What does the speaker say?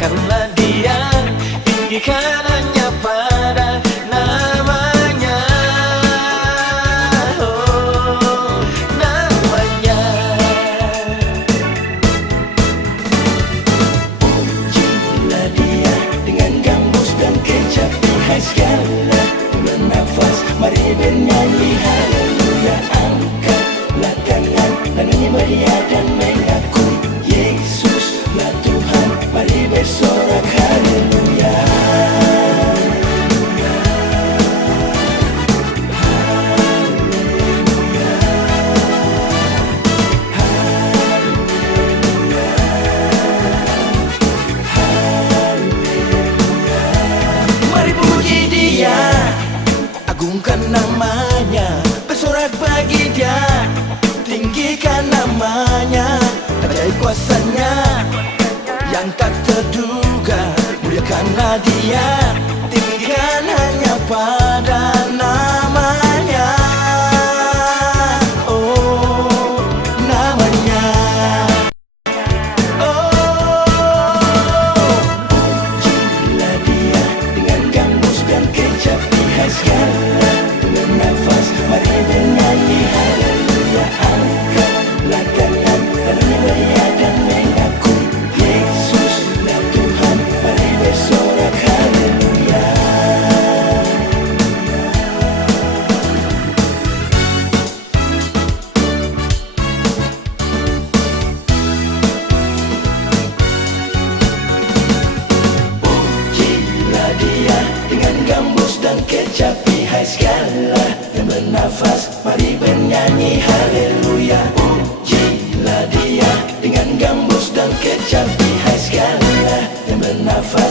muliakanlah Dia, tinggikan hanya pada namanya. Oh, namanya. Pujilah Dia dengan gambus dan kecap, hai segala bernafas, mari bernyanyi haleluya. Angkatlah tangan dan menyembah Dia dan mengakui Yesuslah Tuhan, mari bersorak haleluya. Mari puji Dia, agungkan namanya, bersorak bagi Dia, tinggikan namanya. Ajaib kuasanya yang tak terduga, muliakanlah Dia, tinggikan hanya pada namanya. Oh, namanya. Oh, pujilah Dia dengan gambus dan kecap, hai segala bernafas, mari bernyanyi haleluya. Angkatlah tangan dan menyembah Dia dan mengakui Yesuslah Tuhan, mari bersorak haleluya. Pujilah Dia dengan gambus dan kecap, hai segala yang bernafas, mari bernyanyi haleluya. Pujilah Dia dengan gambus dan kecap, hai segala yang bernafas,